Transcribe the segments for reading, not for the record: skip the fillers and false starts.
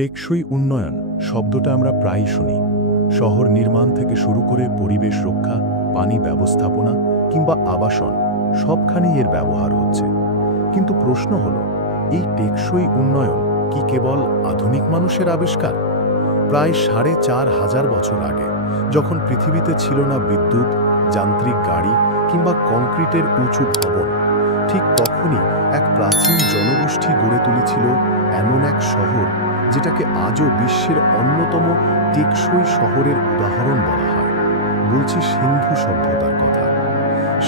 টেকসই উন্নয়ন শব্দটা আমরা প্রায়ই শুনি। শহর নির্মাণ থেকে শুরু করে পরিবেশ রক্ষা, পানি ব্যবস্থাপনা কিংবা আবাসন সবখানেই এর ব্যবহার হচ্ছে। কিন্তু প্রশ্ন হলো, এই টেকসই উন্নয়ন কি কেবল আধুনিক মানুষের আবিষ্কার? প্রায় ৪,৫০০ বছর আগে, যখন পৃথিবীতে ছিল না বিদ্যুৎ, যান্ত্রিক গাড়ি কিংবা কংক্রিটের উঁচু ভবন, ঠিক তখনই এক প্রাচীন জনগোষ্ঠী গড়ে তুলেছিল এমন এক শহর যেটাকে আজও বিশ্বের অন্যতম টেকসই শহরের উদাহরণ বলা হয়। বলছি সিন্ধু সভ্যতার কথা।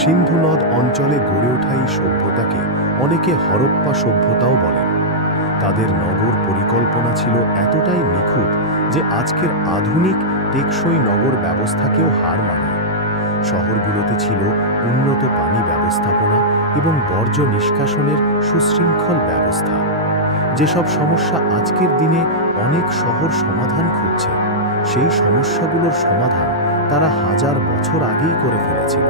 সিন্ধু নদ অঞ্চলে গড়ে ওঠা এই সভ্যতাকে অনেকে হরপ্পা সভ্যতাও বলেন। তাদের নগর পরিকল্পনা ছিল এতটাই নিখুঁত যে আজকের আধুনিক টেকসই নগর ব্যবস্থাকেও হার মানায়। শহরগুলোতে ছিল উন্নত পানি ব্যবস্থাপনা এবং বর্জ্য নিষ্কাশনের সুশৃঙ্খল ব্যবস্থা। যেসব সমস্যা আজকের দিনে অনেক শহর সমাধান খুঁজছে, সেই সমস্যাগুলোর সমাধান তারা হাজার বছর আগেই করে ফেলেছিল।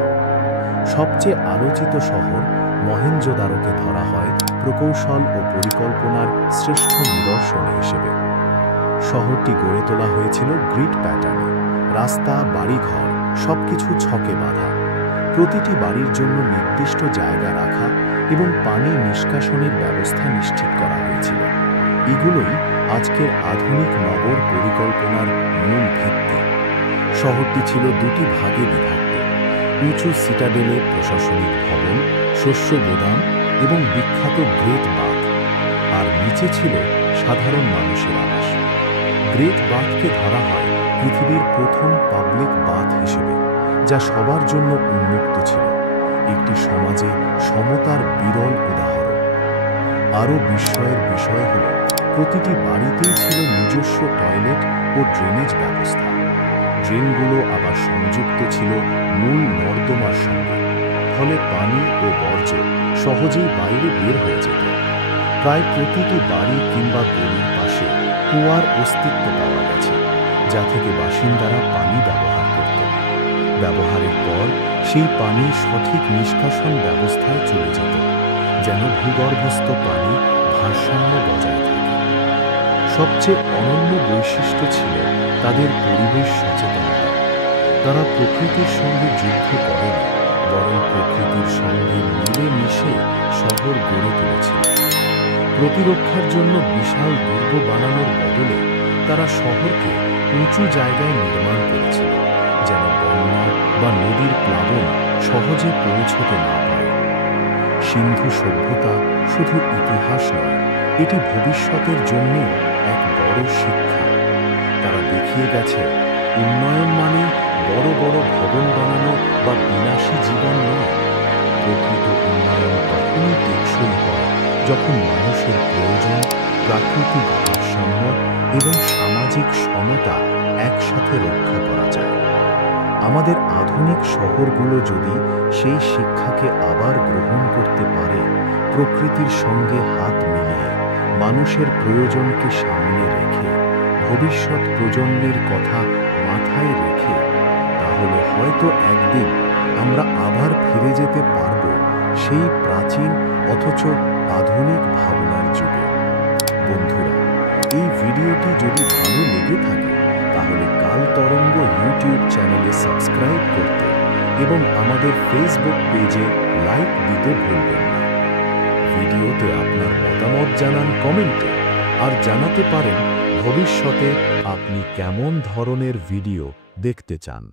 সবচেয়ে আলোচিত শহর মহেঞ্জোদারোকে ধরা হয় প্রকৌশল ও পরিকল্পনার শ্রেষ্ঠ নিদর্শন হিসেবে। শহরটি গড়ে তোলা হয়েছিল গ্রিড প্যাটার্নে। রাস্তা, বাড়িঘর সবকিছু ছকে বাঁধা। প্রতিটি বাড়ির জন্য নির্দিষ্ট জায়গা রাখা এবং পানি নিষ্কাশনের ব্যবস্থা নিশ্চিত করা হয়েছিল। এগুলোই আজকের আধুনিক নগর পরিকল্পনার মূল ভিত্তি। শহরটি ছিল দুটি ভাগে বিভক্ত: উঁচু সিটাডেলে প্রশাসনিক ভবন, শস্য গোদাম এবং বিখ্যাত গ্রেট বাথ, আর নিচে ছিল সাধারণ মানুষের আবাস। গ্রেট বাথকে ধরা হয় পৃথিবীর প্রথম পাবলিক বাথ হিসেবে, যা সবার জন্য উন্মুক্ত ছিল, একটি সমাজে সমতার বিরল উদাহরণ। আরও বিস্ময়ের বিষয় হল, প্রতিটি বাড়িতেই ছিল নিজস্ব টয়লেট ও ড্রেনেজ ব্যবস্থা। ড্রেনগুলো আবার সংযুক্ত ছিল মূল নর্দমার সঙ্গে, ফলে পানি ও বর্জ্য সহজেই বাইরে বের হয়ে যেত। প্রায় প্রতিটি বাড়ি কিংবা গলির পাশে কুয়ার অস্তিত্ব পাওয়া গেছে, যা থেকে বাসিন্দারা পানি ব্যবহার করত। ব্যবহারের পর সেই পানি সঠিক নিষ্কাশন ব্যবস্থায় চলে যেত, যেন ভূগর্ভস্থ পানি ভারসাম্য বজায় থাকে। সবচেয়ে অনন্য বৈশিষ্ট্য ছিল তাদের পরিবেশ সচেতনতা। তারা প্রকৃতির সঙ্গে যুদ্ধ করেনি, বরং প্রকৃতির সঙ্গে মিলেমিশে শহর গড়ে তুলেছিল। প্রতিরক্ষার জন্য বিশাল দুর্গ বানানোর বদলে তারা শহরকে উঁচু জায়গায় নির্মাণ করেছিল, যেন বন্যা বা নদীর প্লাবন সহজে পৌঁছতে না পারে। সিন্ধু সভ্যতা শুধু ইতিহাস নয়, এটি ভবিষ্যতের জন্য এক বড় শিক্ষা। তারা দেখিয়ে গেছে, উন্নয়ন মানে বড় বড় ভবন বানানো বা বিলাসী জীবন নয়। প্রকৃত উন্নয়ন তখনই টেকসই হয় যখন মানুষের প্রয়োজন, প্রাকৃতিক ভারসাম্য এবং সামাজিক সমতা একসাথে রক্ষা করা যায়। আমাদের আধুনিক শহরগুলো যদি সেই শিক্ষাকে আবার গ্রহণ করতে পারে, প্রকৃতির সঙ্গে হাত মিলিয়ে, মানুষের প্রয়োজনকে সামনে রেখে, ভবিষ্যৎ প্রজন্মের কথা মাথায় রেখে, তাহলে হয়তো একদিন আমরা আবার ফিরে যেতে পারব সেই প্রাচীন অথচ আধুনিক ভাবনার যুগে। বন্ধুরা, এই ভিডিওটি যদি ভালো লেগে থাকে, তাহলে কাল তরঙ্গ ইউটিউব চ্যানেলে সাবস্ক্রাইব করতে এবং আমাদের ফেসবুক পেজে লাইক দিতে ভুলবেন না। ভিডিওতে আপনার মতামত জানান কমেন্টে, আর জানাতে পারেন ভবিষ্যতে আপনি কেমন ধরনের ভিডিও দেখতে চান।